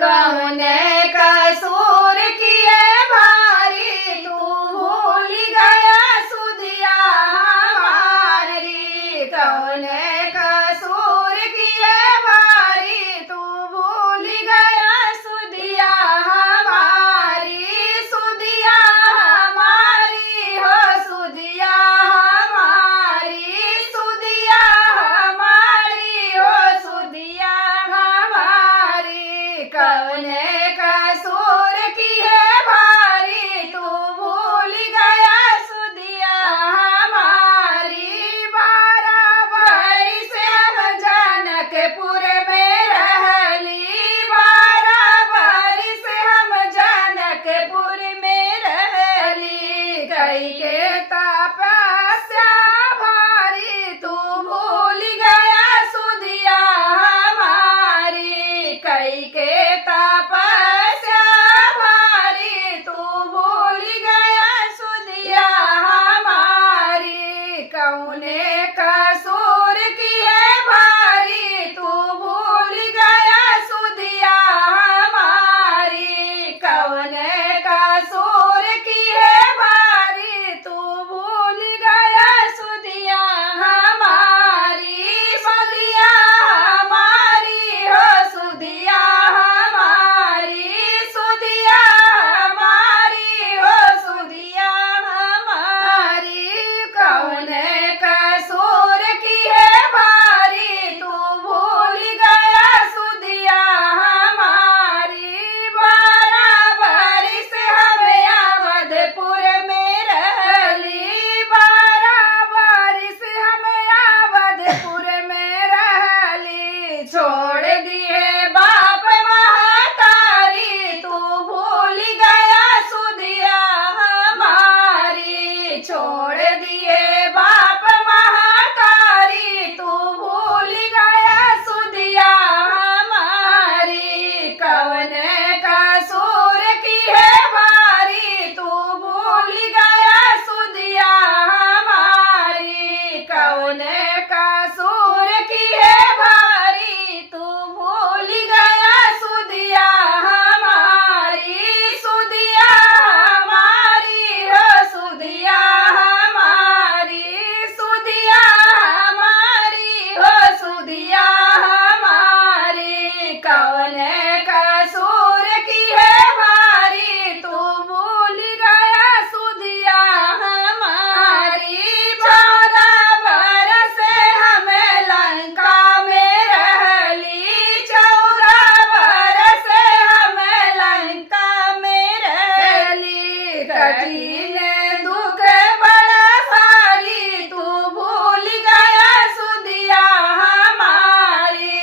कौने कसूर किए भारी तू भूल गया सुधिया हमारी। कौने कसूर किए भारी तू भूल गया सुधिया हमारी। सुधिया हमारी हो सुधिया हमारी। सुधिया हमारी हो सुधिया हमारी। कौने कसूर की है भारी तू भूल गया सुधिया हमारी। बराबर से हम जानकपुर में रहली। बराबर से हम जानकपुर में रहली। कई के तपस्या भारी तू भूल गया सुधिया हमारी। कई के तपस्या भारी तू भूल गया सुधिया हमारी। कौने कसूर की है भारी तू भूल गया सुधिया हमारी। कौने कसूर की है भारी तू भूल गया सुधिया हमारी। सुधिया हमारी हो सुधिया हमारी। सुधिया हमारी हो सुधिया हमारी। कौने कसूर की है भारी तू भूल गया सुधिया हमारी। बराबर से हम अवधपुर में रहली। बराबर से हम अवधपुर में रहली। छोड़ दिए बाप महतारी तू भूल गया सुधिया हमारी। छोड़ दिए बाप महतारी तू भूल गया सुधिया हमारी। कौने कसूर की है भारी तू भूल गया सुधिया हमारी। कौने कसूर की है भारी तू भूल गया सुधिया हमारी। सुधिया हमारी हो सुधिया हमारी। सुधिया हमारी हो सुधिया हमारी। कौने कसूर की है भारी तू भूल गया सुधिया हमारी। 14 बरस हम लंका में रहली। 14 बरस हम लंका में रहली। कठिन दुख बड़ा भारी तू भूल गया सुधिया हमारी।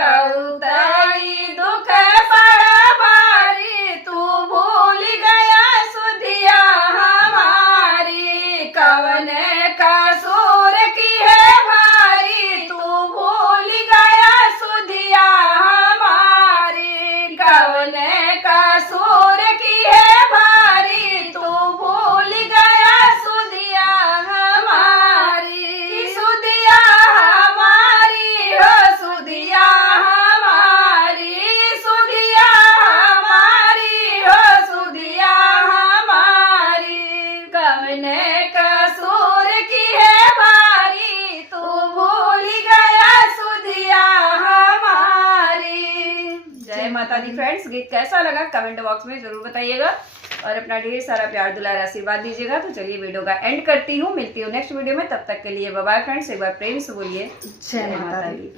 कौतई दुख बड़ा भारी तू भूल गया सुधिया हमारी। कौने कसूर की है भारी तू भूल गया सुधिया हमारी। कौने कसूर की है भारी तू भूल गया सुधिया हमारी। सुधिया हमारी हो सुधिया हमारी। सुधिया हमारी हो सुधिया हमारी। कौने कसूर की है भारी तू भूल गया सुधिया हमारी। जय माता दी फ्रेंड्स, गीत कैसा लगा कमेंट बॉक्स में जरूर बताइएगा और अपना ढेर सारा प्यार दुलार आशीर्वाद दीजिएगा। तो चलिए वीडियो का एंड करती हूँ, मिलती हूँ नेक्स्ट वीडियो में। तब तक के लिए बाय बाय फ्रेंड्स। एक बार प्रेम से बोलिए जय माता दी।